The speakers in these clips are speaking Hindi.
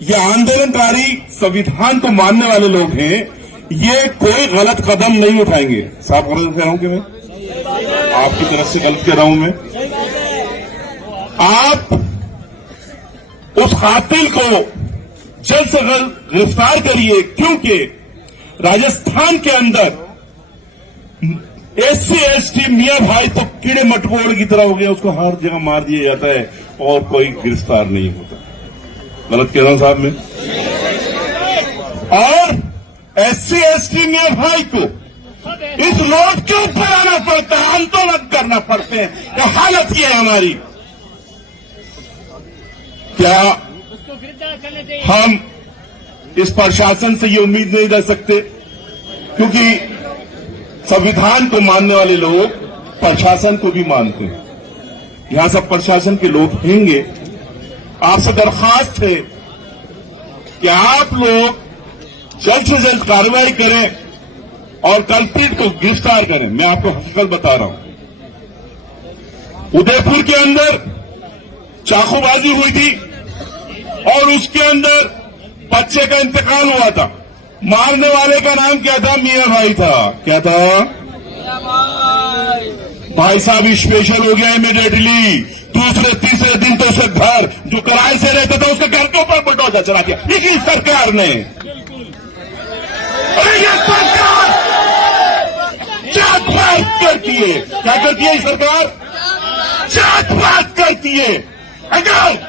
ये आंदोलनकारी संविधान को मानने वाले लोग हैं, ये कोई गलत कदम नहीं उठाएंगे। साहब गलत कह रहा हूं कि मैं आपकी तरफ से गलत कह रहा हूं? मैं आप उस कातिल को जल्द से जल्द गिरफ्तार करिए, क्योंकि राजस्थान के अंदर SC/ST मियां भाई तो कीड़े मटकोड़ की तरह हो गया, उसको हर जगह मार दिया जाता है और कोई गिरफ्तार नहीं होता। गलत कह रहा हूं साहब मैं? और SC/ST मियां भाई को इस रोड के ऊपर आना पड़ता है, आंदोलन करना पड़ते हैं। तो हालत ये है हमारी। क्या हम इस प्रशासन से ये उम्मीद नहीं रख सकते? क्योंकि संविधान को मानने वाले लोग प्रशासन को भी मानते हैं। यहां सब प्रशासन के लोग होंगे। आपसे दरखास्त है कि आप लोग जल्द से जल्द कार्रवाई करें और कल्प्रिट को गिरफ्तार करें। मैं आपको हकीकत बता रहा हूं, उदयपुर के अंदर चाकूबाजी हुई थी और उसके अंदर बच्चे का इंतकाल हुआ था। मारने वाले का नाम क्या था? मियां भाई था। क्या था? भाई साहब स्पेशल हो गया इमीडिएटली। दूसरे तीसरे दिन तो उसके घर जो किराए से रहता था उसके घर के ऊपर बुलडोजर चला दिया। लेकिन सरकार ने, अरे ये सरकार जात-पात करती है। क्या करती है सरकार? जात-पात करती है। अगर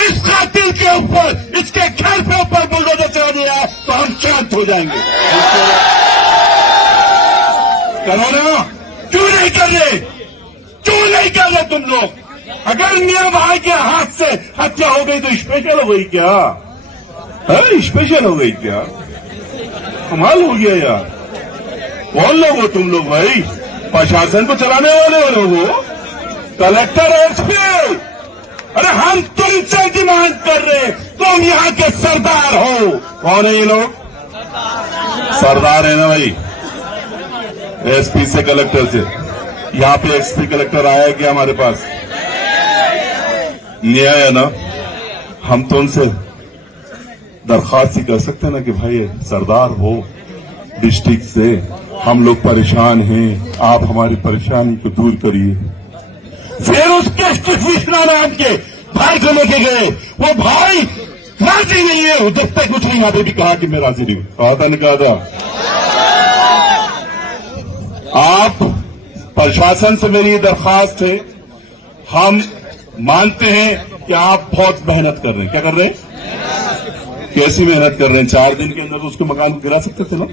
इस कातिल के ऊपर, इसके घर पे ऊपर बुलडोजर चला दिया तो हम शांत हो जाएंगे। करो ना, क्यों नहीं कर रहे? क्यों नहीं कर रहे तुम लोग? अगर मियां भाई के हाथ से हत्या हो गई तो स्पेशल हो गई क्या? है स्पेशल हो गई क्या? कमाल हो गया यार। कौन लोग हो तुम लोग भाई? प्रशासन को चलाने वाले हो लोग हो? Collector SP? अरे हम तुमसे डिमांड कर रहे, तुम यहाँ के सरदार हो। कौन है ये लोग? सरदार है ना भाई। एसपी से कलेक्टर से, यहाँ पे एसपी कलेक्टर आया क्या हमारे पास? नहीं आया ना। हम तो उनसे दरखास्त ही कर सकते ना कि भाई सरदार हो डिस्ट्रिक्ट से, हम लोग परेशान हैं, आप हमारी परेशानी को दूर करिए। फिर उसके कृष्णा नाम के भाई को लेके गए। वो भाई राजी नहीं है, जब तक कुछ नहीं आते भी कहा कि मैं राजी नहीं हूं। कहा था नहीं कहा था? आप प्रशासन से मेरी दरखास्त है, हम मानते हैं कि आप बहुत मेहनत कर रहे हैं। क्या कर रहे हैं? कैसी मेहनत कर रहे हैं? 4 दिन के अंदर तो उसके मकान को गिरा सकते थे ना,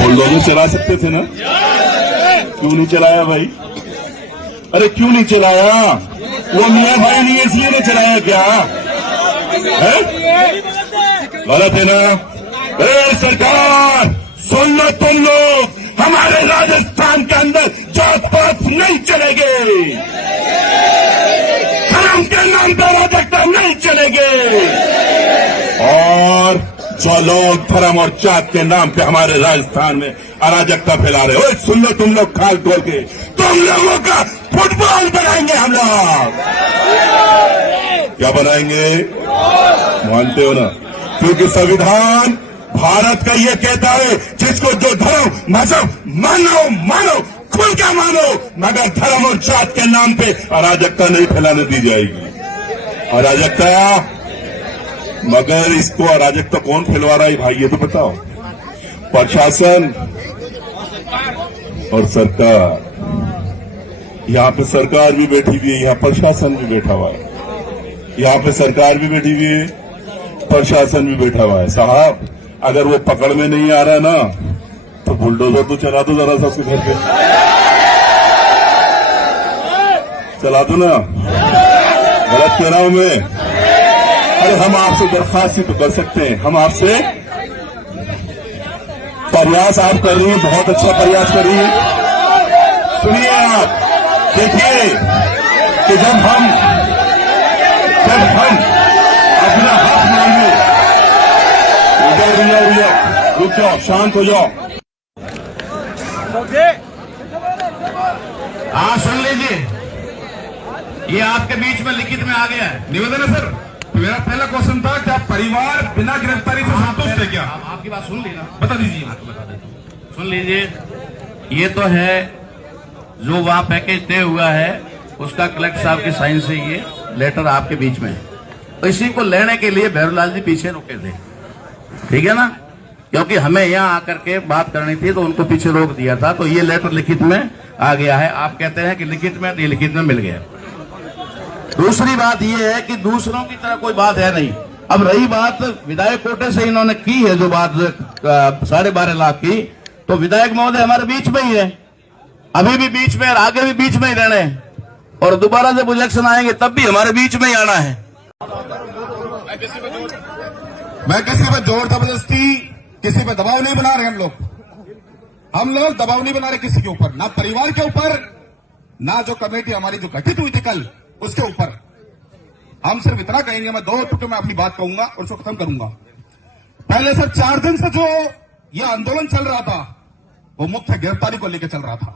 बुलडोजर चला सकते थे ना। क्यों नहीं चलाया भाई? अरे क्यों नहीं चलाया? वो मियां भाई नहीं इसलिए नहीं चलाया क्या है? गलत है ना? अरे सरकार सुन लो, तुम लोग, हमारे राजस्थान के अंदर जात पात नहीं चलेंगे, धर्म के नाम पर अराजकता नहीं चलेंगे। और जो लोग धर्म और जात के नाम पे हमारे राजस्थान में अराजकता फैला रहे हो, सुन लो तुम लोग, खाल खोल के तुम लोगों का फुटबॉल बनाएंगे हम लोग। क्या बनाएंगे? मानते हो ना? क्योंकि संविधान भारत का ये कहता है जिसको जो धर्म मजहब मानो खुल के मानो, मगर धर्म और जात के नाम पे अराजकता नहीं फैलाने दी जाएगी। अराजकता, मगर इसको अराजकता कौन फैलवा रहा है भाई, ये तो बताओ। प्रशासन और सरकार। यहाँ पे सरकार भी बैठी हुई है, यहाँ प्रशासन भी बैठा हुआ है। यहाँ पे सरकार भी बैठी हुई है, प्रशासन भी बैठा हुआ है। साहब अगर वो पकड़ में नहीं आ रहा ना तो बुलडोजर तो चला दो जरा सा उसके घर पे, चला दो ना। गलत कह रहा हूं मैं? अरे हम आपसे दरखास्त ही तो कर सकते हैं। हम आपसे प्रयास आप कर रही हैं, बहुत अच्छा प्रयास कर रही हैं। सुनिए आप, देखिए कि जब हम अपना हक मांगे, रुक जाओ, शांत हो जाओ। सुन लीजिए, ये आपके बीच में लिखित में आ गया है निवेदन है सर। मेरा पहला क्वेश्चन था क्या परिवार बिना गिरफ्तारी से संतुष्ट है क्या? आपकी बात सुन ली ना, बता दीजिए। सुन लीजिए। ये तो है जो वहाँ पैकेज तय हुआ है उसका कलेक्टर साहब की साइन से ये लेटर आपके बीच में है, तो इसी को लेने के लिए भैरूलाल जी पीछे रुके थे, ठीक है ना, क्योंकि हमें यहाँ आकर के बात करनी थी तो उनको पीछे रोक दिया था, तो ये लेटर लिखित में आ गया है। आप कहते हैं कि लिखित में, ये लिखित में मिल गया। दूसरी बात ये है कि दूसरों की तरह कोई बात है नहीं। अब रही बात विधायक कोटे से इन्होंने की है जो बात 12.5 लाख की, तो विधायक महोदय हमारे बीच में ही है, अभी भी बीच में और आगे भी बीच में ही रहने, और दोबारा जब इलेक्शन आएंगे तब भी हमारे बीच में ही आना है। मैं किसी पे जोर जबरदस्ती, किसी पे दबाव नहीं बना रहे। हम लोग दबाव नहीं बना रहे किसी के ऊपर, ना परिवार के ऊपर, ना जो कमेटी हमारी जो गठित हुई थी कल उसके ऊपर। हम सिर्फ इतना कहेंगे, मैं 2 टुकड़ों में अपनी बात कहूंगा और उसको खत्म करूंगा। पहले से 4 दिन से जो ये आंदोलन चल रहा था वो मुख्य गिरफ्तारी को लेकर चल रहा था।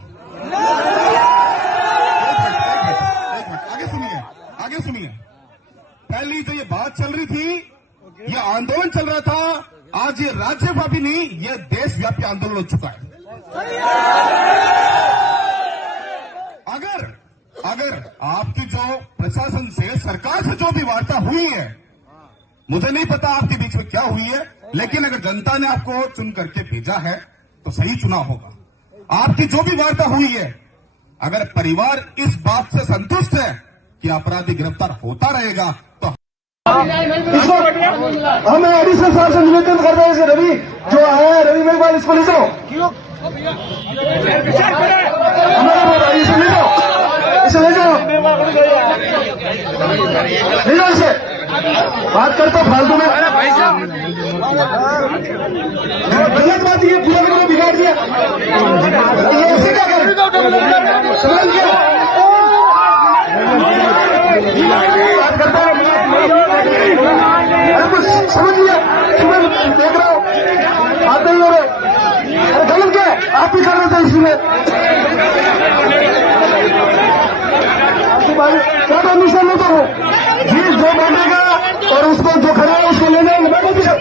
एक मिनट, आगे सुनिए। पहली जो ये बात चल रही थी, ये आंदोलन चल रहा था, आज ये राज्यव्यापी नहीं, ये देशव्यापी आंदोलन हो चुका है। अगर आपकी जो प्रशासन से, सरकार से जो भी वार्ता हुई है, मुझे नहीं पता आपके बीच में क्या हुई है, लेकिन अगर जनता ने आपको चुन करके भेजा है तो सही चुनाव होगा। आपकी जो भी वार्ता हुई है, अगर परिवार इस बात से संतुष्ट है कि अपराधी गिरफ्तार होता रहेगा तो हमें एडिशनल साहब से निवेदन कर रहे हैं। रवि जो आया है, रवि मेघवाल, इसको ले जाओ, हमारा भाई इसे ले जाओ, इसे ले जाओ, ले जाओ इसे। बात करता फालतू में, गलत बात ये पूरा को बिगाड़ दिया, ऐसे क्या करें, समझ गया? बात करता है, अरे कुछ समझ लिया, सुबह देख रहा हूँ आते ही हो रहे। अरे गलत क्या है, आप भी कर रहे थे इसमें। भाई क्या परमिशन लेते हो जी, जो बैठेगा और उसको जो खड़े है उसको ले जाएंगे। बैठो पीछे,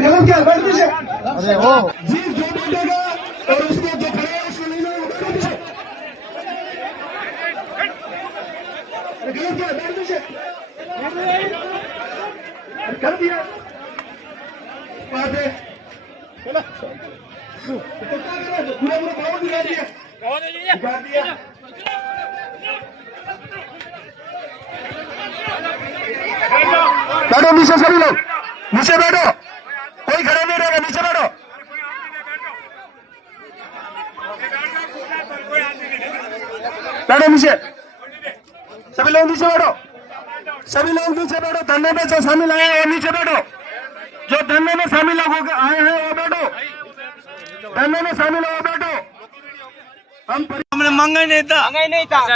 गलत क्या है, बैठ पीछे जी, जो बैठेगा और उसको जो खड़े है उसको ले जाएंगे। बैठो पीछे, गलत क्या है, बैठ पीछे, कर दिया बात है, तो क्या करें, पूरा पावर दिखा दिया। बैठो नीचे, सभी लोग नीचे बैठो, कोई खड़े नहीं रहेगा, नीचे बैठो। बैठो नीचे, सभी लोग नीचे बैठो, सभी लोग नीचे बैठो। धरने में जो शामिल आए हैं वो नीचे बैठो, जो धरने में शामिल होकर आए हैं वो बैठो, धरने में शामिल हो बैठो। हमने मांगा ही नहीं था,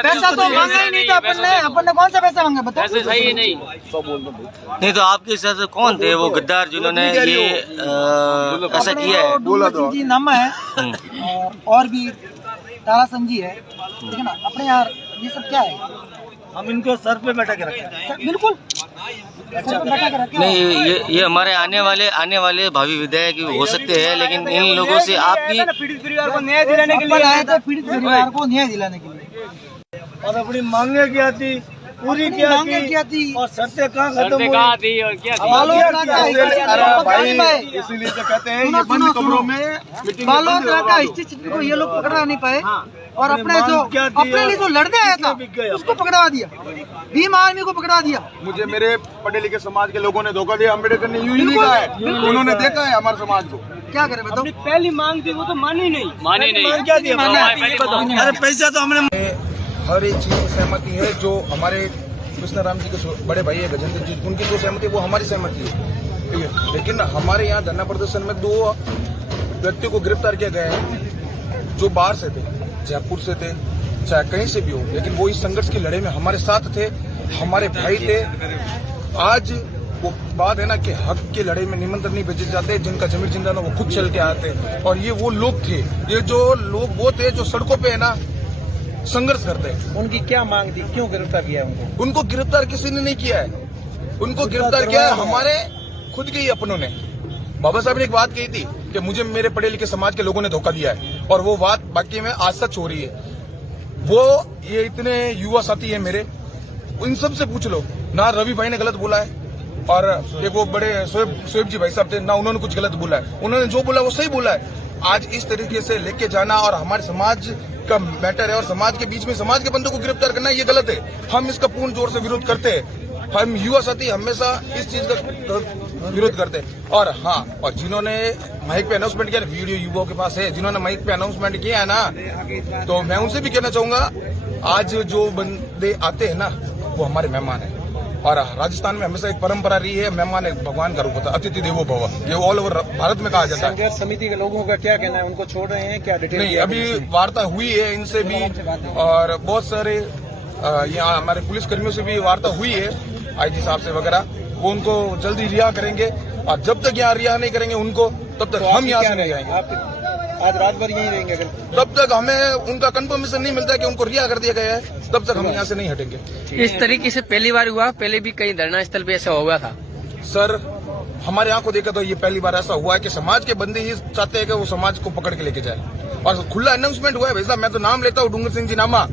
पैसा तो मांगा ही नहीं था अपन ने कौन सा पैसा मांगा बताओ? ऐसे सही नहीं तो आपके हिसाब से कौन थे वो गद्दार जिन्होंने ये ऐसा किया है? जी नामा है और भी तारा संजी है, ठीक है ना। अपने यार ये सब क्या है, हम इनको सर पे बैठा के रखे, बिल्कुल नहीं। ये हमारे आने वाले भावी विधायक हो सकते हैं, लेकिन इन लोगों से आपकी पीड़ित परिवार को न्याय दिलाने के लिए आए थे, पीड़ित परिवार को न्याय दिलाने के लिए, और अपनी मांगे क्या थी, पूरी क्या थी और शर्तें कहाँ खत्म थी और क्या इसीलिए तो कहते हैं ये बंद कमरों में बालोद का स्थिति को ये लोग पकड़ा नहीं पाए, और अपने लिए जो लड़ने आया था उसको पकड़ा दिया, भीम आर्मी को पकड़ा दिया। मुझे मेरे पढ़े लिखे समाज के लोगों ने धोखा दिया। अम्बेडकर ने यूं ही नहीं कहा है, उन्होंने देखा है हमारे समाज को। क्या करें बताओ, पहली मांग थी वो तो मानी नहीं। क्या दिया? अरे पैसा तो हमने हर एक चीज की सहमति है। जो हमारे कृष्ण राम जी के बड़े भाई है गजेंद्र जी, उनकी जो सहमति है वो हमारी सहमति है, ठीक है। लेकिन हमारे यहाँ धरना प्रदर्शन में 2 व्यक्तियों को गिरफ्तार किया गया है जो बाहर से थे, जयपुर से थे, चाहे कहीं से भी हो, लेकिन वो इस संघर्ष की लड़ाई में हमारे साथ थे, हमारे भाई थे। आज वो बात है ना कि हक की लड़ाई में निमंत्रण नहीं भेजे जाते, जिनका जमीर जिंदा ना वो खुद चल के आते, और ये वो लोग थे, ये जो लोग वो थे जो सड़कों पे है ना संघर्ष करते हैं। उनकी क्या मांग थी, क्यों गिरफ्तार किया है उनको गिरफ्तार किसी ने नहीं किया है, उनको गिरफ्तार किया है हमारे खुद के ही अपनों ने। बाबा साहब ने एक बात कही थी कि मुझे मेरे पढ़े लिखे समाज के लोगों ने धोखा दिया है, और वो बात बाकी में आज सच हो रही है। वो ये इतने युवा साथी है मेरे, इन सब से पूछ लो ना, रवि भाई ने गलत बोला है, और एक वो बड़े शोएब जी भाई साहब थे ना, उन्होंने कुछ गलत बोला है। उन्होंने जो बोला वो सही बोला है। आज इस तरीके से लेके जाना और हमारे समाज का मैटर है, और समाज के बीच में समाज के बंदों को गिरफ्तार करना, ये गलत है। हम इसका पूर्ण जोर से विरोध करते हैं। हम युवा साथी हमेशा इस चीज का विरोध करते हैं। और हाँ, और जिन्होंने माइक पे अनाउंसमेंट किया, वीडियो युवाओं के पास है, जिन्होंने माइक पे अनाउंसमेंट किया है ना, तो मैं उनसे भी कहना चाहूंगा, आज जो बंदे आते हैं ना, वो हमारे मेहमान है। और राजस्थान में हमेशा एक परंपरा रही है, मेहमान एक भगवान का रूप होता है, अतिथि देवो भव, ये ऑल ओवर भारत में कहा जाता है। संघर्ष समिति के लोगों का क्या कहना है, उनको छोड़ रहे हैं क्या? डिटेल नहीं, अभी वार्ता हुई है इनसे भी, और बहुत सारे यहाँ हमारे पुलिस कर्मियों से भी वार्ता हुई है, आईजी साहब से वगैरह। वो उनको जल्दी रिहा करेंगे, और जब तक यहाँ रिहा नहीं करेंगे उनको, तब तक हम यहाँ से नहीं जाएंगे। आज रात भर यहीं रहेंगे? तब तक हमें उनका कंफर्मेशन नहीं मिलता कि उनको रिहा कर दिया गया है, तब तक हम यहाँ से नहीं हटेंगे। इस तरीके से पहली बार हुआ, पहले भी कई धरना स्थल पे ऐसा हुआ था? सर, हमारे आंखों देखा तो ये पहली बार ऐसा हुआ है कि समाज के बंदे ही चाहते हैं कि वो समाज को पकड़ के लेके जाए, और खुला अनाउंसमेंट हुआ है। वैसा मैं तो नाम लेता हूँ, डूंगर सिंह जी नामा।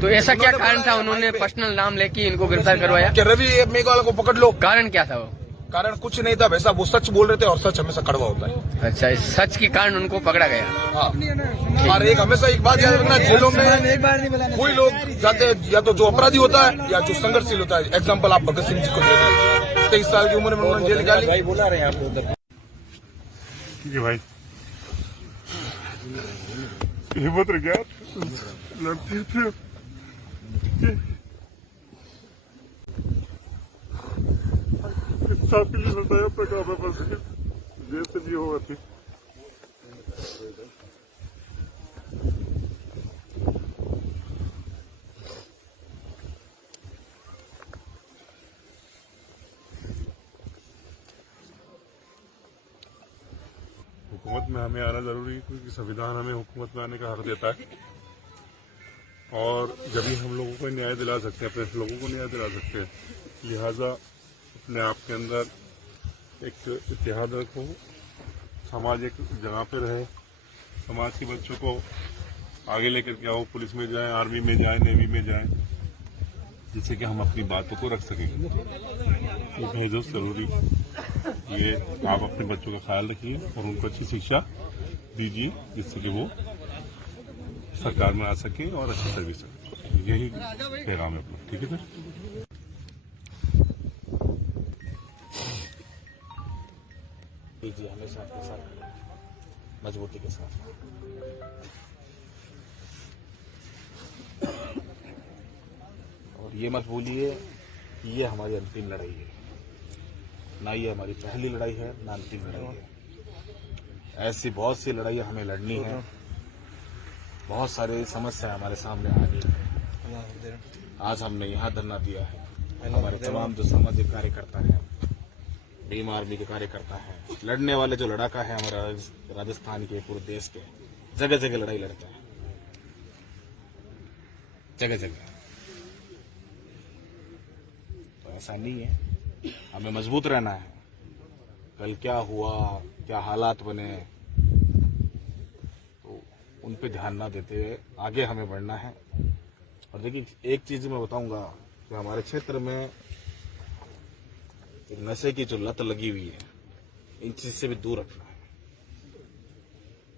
तो ऐसा क्या कारण था, उन्होंने पर्सनल नाम लेके इनको गिरफ्तार करवाया? कि रवि मेघवाल को पकड़ लो। कारण क्या था वो? कारण कुछ नहीं था वैसा, वो सच बोल रहे थे, और सच हमेशा कड़वा होता है। अच्छा, इस सच के कारण उनको पकड़ा गया। हाँ, और एक हमेशा एक बात याद रखना, जेलों में कोई लोग जाते हैं, या तो जो अपराधी होता है या जो संघर्षशील होता है। एग्जाम्पल आप भगत सिंह जी को दे लीजिए, 23 साल की उम्र में उन्होंने जेल निकाली। भाई बुला रहे हैं आप उधर। ठीक है भाई, हिम्मत रख यार, लड़ते थे। इंसाफ के लिए लड़ता है अपना काम है, बस जैसे भी होगा ठीक। हुकूमत में हमें आना जरूरी है, क्योंकि संविधान हमें हुकूमत में आने का हक देता है, और जब भी हम लोगों को न्याय दिला सकते हैं, अपने लोगों को न्याय दिला सकते हैं। लिहाजा अपने आप के अंदर एक इत्तेहाद रखो, समाज एक जगह पर रहे, समाज के बच्चों को आगे लेकर के आओ, पुलिस में जाएं, आर्मी में जाएं, नेवी में जाएं, जिससे कि हम अपनी बातों को रख सकेंगे। तो भेजो जरूरी, ये आप अपने बच्चों का ख्याल रखिए और उनको अच्छी शिक्षा दीजिए, जिससे कि वो सरकार में आ सके और अच्छी सर्विस करें। यही पैगाम है अपना। ठीक है सर, जी हमेशा आपके साथ मजबूती के साथ। और ये मत भूलिए कि ये हमारी अंतिम लड़ाई है, ना ये हमारी पहली लड़ाई है, ना अंतिम लड़ाई है। ऐसी बहुत सी लड़ाइयाँ हमें लड़नी है, बहुत सारी समस्या हमारे सामने आनी है। आज हमने यहाँ धरना दिया है, हमारे तमाम जो सामाजिक कार्यकर्ता हैं, भीम आर्मी के कार्यकर्ता हैं, लड़ने वाले जो लड़ाका है हमारा राजस्थान के, पूरे देश के, जगह जगह लड़ाई लड़ता है, जगह जगह। तो ऐसा नहीं है, हमें मजबूत रहना है। कल क्या हुआ, क्या हालात बने, तो उन पे ध्यान ना देते हुए आगे हमें बढ़ना है। और देखिए, एक चीज मैं बताऊंगा कि हमारे क्षेत्र में नशे की जो लत लगी हुई है, इन चीज से भी दूर रखना है,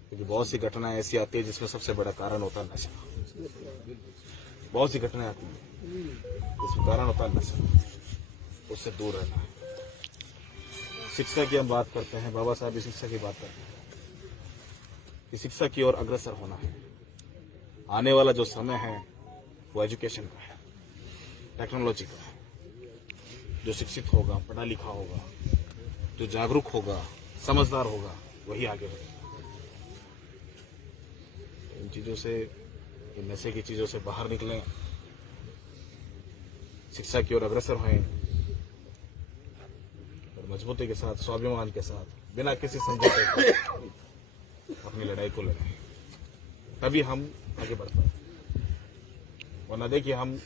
क्योंकि बहुत सी घटनाएं ऐसी आती है जिसमें सबसे बड़ा कारण होता है नशा। बहुत सी घटनाएं आती है जिसमें कारण होता है नशा, उससे दूर रहना है। शिक्षा की हम बात करते हैं, बाबा साहब भी शिक्षा की बात करते हैं कि शिक्षा की ओर अग्रसर होना है। आने वाला जो समय है वो एजुकेशन का है, टेक्नोलॉजी का है। जो शिक्षित होगा, पढ़ा लिखा होगा, जो जागरूक होगा, समझदार होगा, वही आगे बढ़ेगा। इन चीजों से, इन नशे की चीजों से बाहर निकलें, शिक्षा की ओर अग्रसर हों और मजबूती के साथ, स्वाभिमान के साथ, बिना किसी समझौते के अपनी लड़ाई को लड़ें, तभी हम आगे बढ़ पाएं। वरना देखिए हम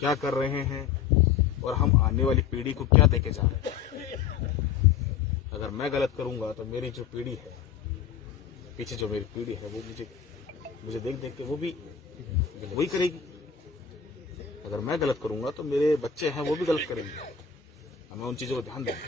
क्या कर रहे हैं और हम आने वाली पीढ़ी को क्या देके जा रहे हैं। अगर मैं गलत करूंगा तो मेरी जो पीढ़ी है, पीछे जो मेरी पीढ़ी है, वो मुझे देख देख के वो भी वही करेगी। अगर मैं गलत करूंगा तो मेरे बच्चे हैं वो भी गलत करेंगे। हमें उन चीजों को ध्यान देना।